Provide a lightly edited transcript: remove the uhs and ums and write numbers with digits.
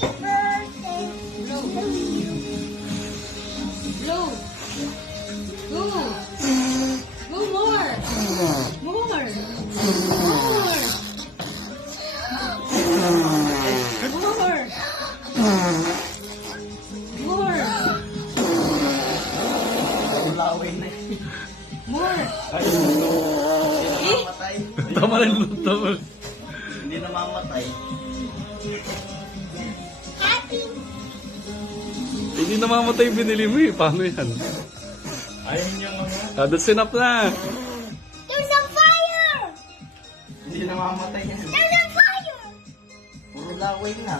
birthday to you. Blow. Go. Go more. More. More. More. More. Laway na eh. More. Ay, Eh? mamatay. Tama rin luto. Hindi namamatay. Happy. Hindi namamatay yung binili mo eh. Paano yan? Ayaw niya mga. That's enough na. There's a fire. Hindi namamatay yan. There's a fire. Puro laway na.